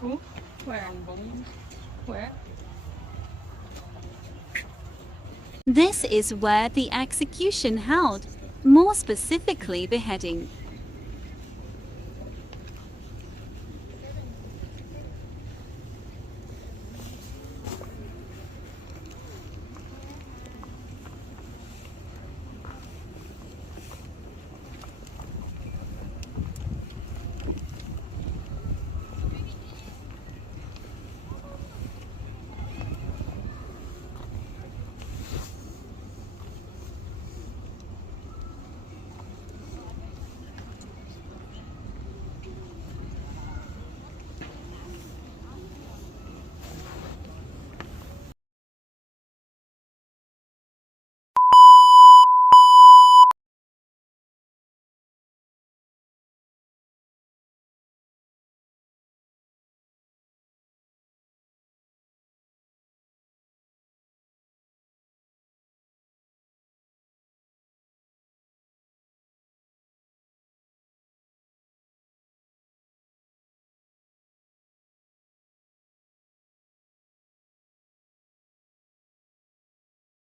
Who? Where? Where? This is where the execution held, more specifically beheading.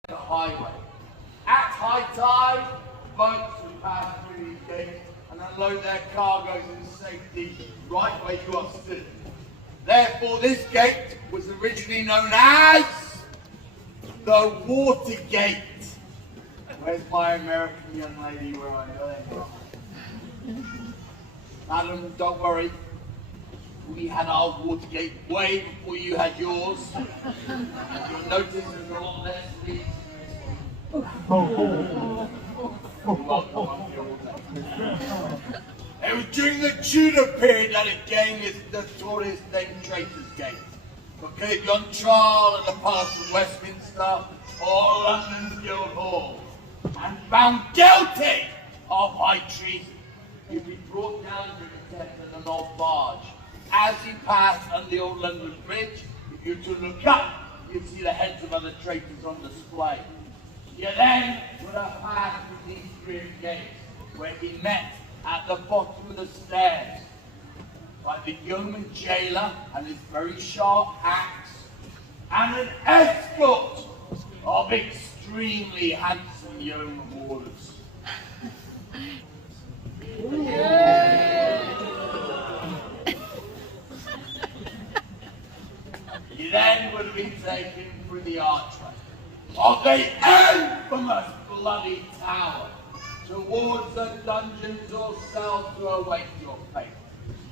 The highway. At high tide, boats would pass through these gates and unload their cargoes in safety right where you are stood. Therefore, this gate was originally known as the Water Gate. Where's my American young lady where I go? Madam, don't worry. We had our Watergate way before you had yours. You'll notice there's a lot less leaves. It was during the Tudor period that it gained its notorious name Traitors Gate. Located on trial at the Palace of Westminster or London's Guildhall and found guilty of high treason. You'd be brought down to the Thames in an old barge. As you pass under the old London Bridge, if you were to look up, you'd see the heads of other traitors on display. You then would have passed through these three gates, where he met at the bottom of the stairs, like the yeoman jailer and his very sharp axe, and an escort of extremely handsome yeoman warders. You then would have been taken through the archway of the infamous Bloody Tower towards the dungeons or cells to await your fate.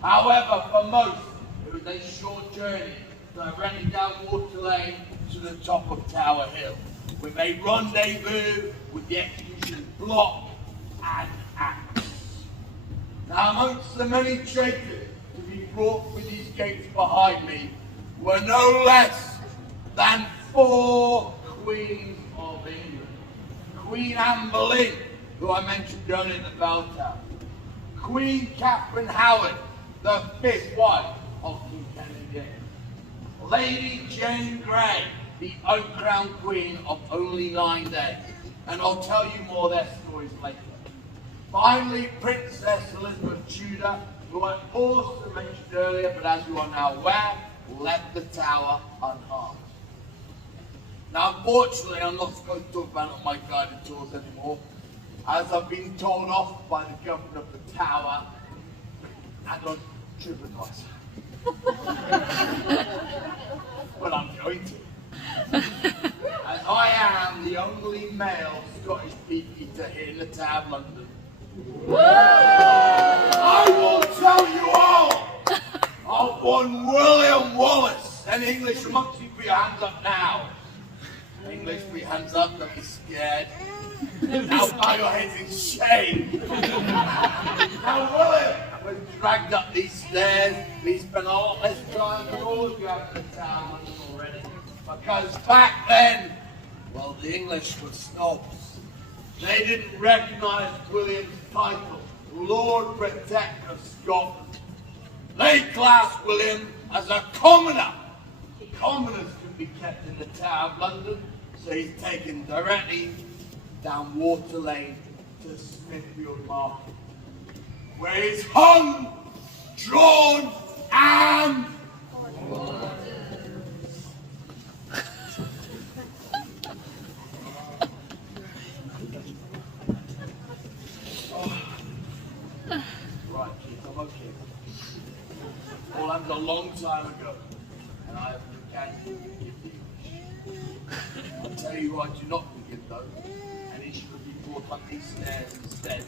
However, for most, it was a short journey directly down Water Lane to the top of Tower Hill, where they rendezvous with the execution block and axe. Now, amongst the many traitors to be brought through these gates behind me were no less than 4 queens of England. Queen Anne Boleyn, who I mentioned earlier in the bell tower. Queen Catherine Howard, the 5th wife of King Henry VIII. Lady Jane Grey, the uncrowned queen of only 9 days. And I'll tell you more of their stories later. Finally, Princess Elizabeth Tudor, who I also mentioned earlier, but as you are now aware, left the tower unharmed. Now, unfortunately, I'm not supposed to talk about my guided tours anymore, as I've been told off by the governor of the tower and on TripAdvisor. But I'm going to. As I am the only male Scottish Beefeater here in the Tower of London. I will tell you all of one William Wallace. And English amongst you, put your hands up now. English, put your hands up, don't be scared. Now bow your heads in shame. Now William was dragged up these stairs. He spent a lot less time than all of you have in the town already. Because back then, well, the English were snobs. They didn't recognise William's title, Lord Protector of Scotland. They classed William as a commoner. Commoners could be kept in the Tower of London, so he's taken directly down Water Lane to Smithfield Market, where he's hung, drawn, and that was a long time ago, and I have began to forgive you. I'll tell you who I do not forgive though, and he should be brought up these stairs instead.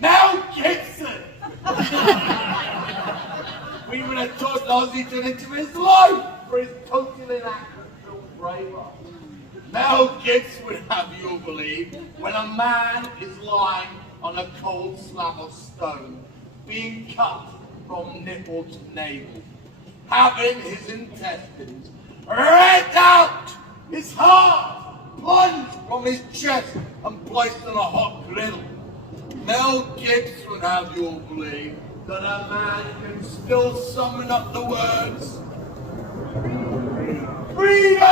Mel Gibson! We would have taught Ozzy to into his life for his totally inaccurate film Braveheart. Mel Gibson would have you believe when a man is lying on a cold slab of stone, being cut from nipple to navel, having his intestines ripped out, his heart plunged from his chest and placed on a hot griddle. Mel Gibson would have you all believe that a man can still summon up the words, freedom!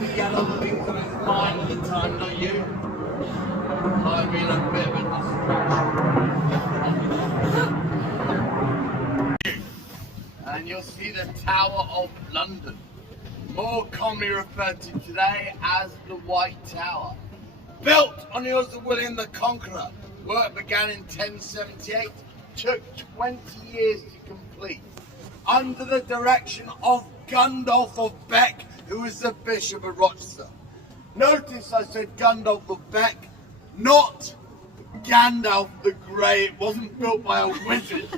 He had other things on his mind at the time, not you. I've been a bit of a distraction. And you'll see the Tower of London, more commonly referred to today as the White Tower. Built on the orders of William the Conqueror, work began in 1078, took 20 years to complete, under the direction of Gundulf of Beck, who was the Bishop of Rochester. Notice I said Gundulf of Beck, not Gandalf the Grey. It wasn't built by a wizard.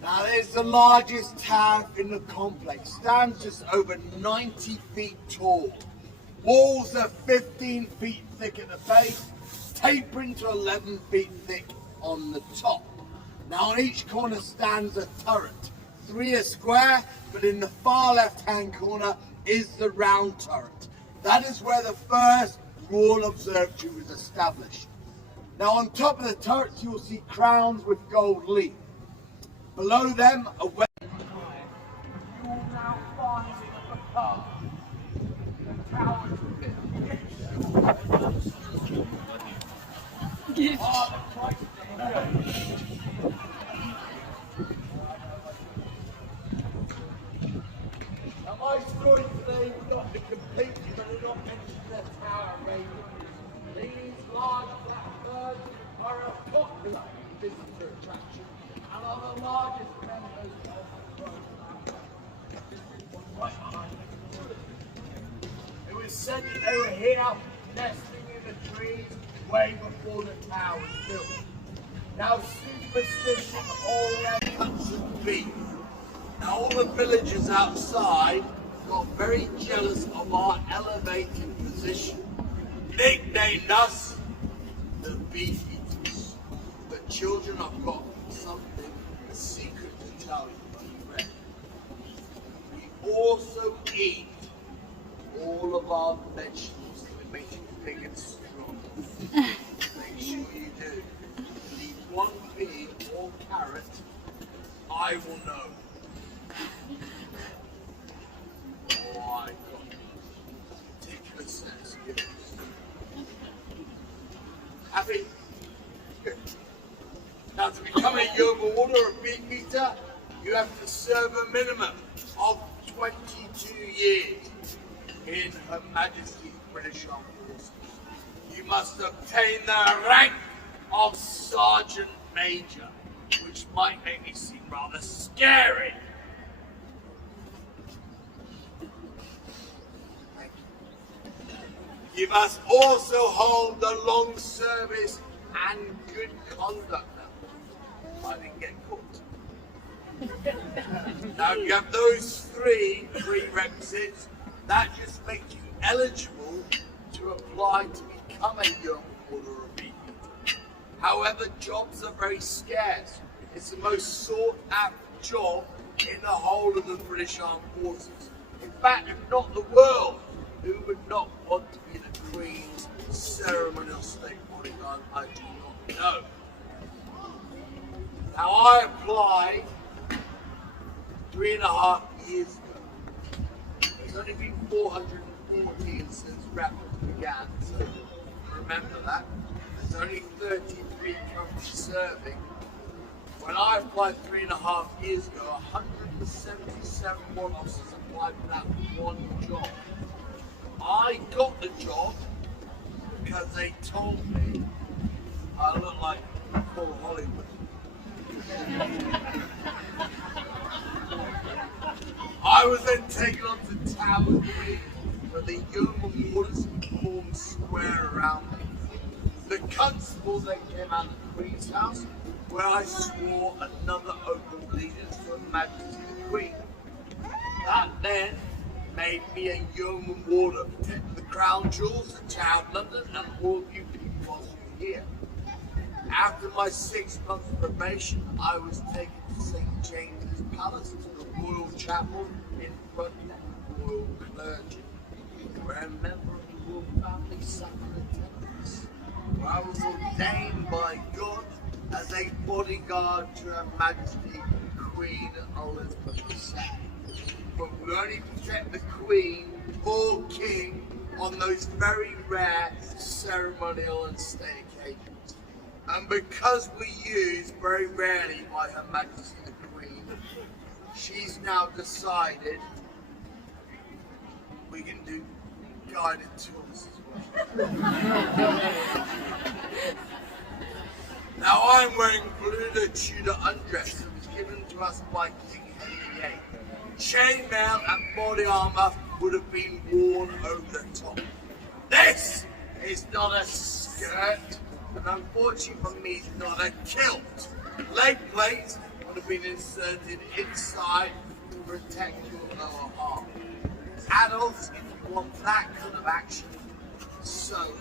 Now it's the largest tower in the complex, stands just over 90 feet tall. Walls are 15 feet thick at the base, tapering to 11 feet thick on the top. Now on each corner stands a turret. 3 are square, but in the far left-hand corner is the round turret. That is where the first Royal Observatory was established. Now on top of the turrets you will see crowns with gold leaf. Below them are you will now find the pub. The towers Now my story today will not be complete if I do not mention the Tower of Babel. These large black birds are a popular visitor attraction and are the largest members of the world. Right behind me. It was said that they were here nesting in the trees way before the tower was built. Now superstition already cuts and beef. Now all the villagers outside got very jealous of our elevated position. Nicknamed us the Beefeaters. But children, I've got something, a secret to tell you. Are you ready? We also eat all of our vegetables that make you big and strong. Make sure you do. Leave one pea or carrot, I will know. Oh, I got a particular sense of guilt. Happy? Good. Now to become a Yeoman Warder or a Beefeater, you have to serve a minimum of 22 years in Her Majesty's British Armed Forces. You must obtain the rank of Sergeant Major, which might make me seem rather scary. You must also hold the long service and good conduct now. I didn't get caught. Now you have those three prerequisites. That just makes you eligible to apply to become a Yeoman Warder or a Beefeater. However, jobs are very scarce. It's the most sought after job in the whole of the British Armed Forces. In fact, if not the world, who would not want to be the Queen's ceremonial state bodyguard? I do not know. Now I applied 3.5 years ago. There's only been 414 since reference began, so remember that. There's only 33 currently serving. When I applied 3.5 years ago, 177 warrant officers applied for that one job. I got the job because they told me I look like Paul Hollywood. I was then taken on to Tower 3, where the Yeoman Warders formed square around me. The constables then came out of the Queen's house, where I swore another oath of allegiance to Her Majesty the Queen. That then made me a Yeoman Warder, protecting the crown jewels, the Tower of London, and all you people whilst you're here. After my 6 months probation, I was taken to St. James's Palace, to the Royal Chapel in front of the Royal Clergy, where a member of the royal family sat in attendance, where I was ordained by God as a bodyguard to Her Majesty Queen Elizabeth II. But we only protect the Queen or King on those very rare ceremonial and state occasions. And because we use very rarely by Her Majesty the Queen, she's now decided we can do guided tours as well. Now I'm wearing blue Tudor undress that was given to us by King Henry VIII. Chainmail and body armour would have been worn over the top. This is not a skirt, and unfortunately for me, it's not a kilt. Leg plates would have been inserted inside to protect your lower half. Adults, if you want that kind of action, so.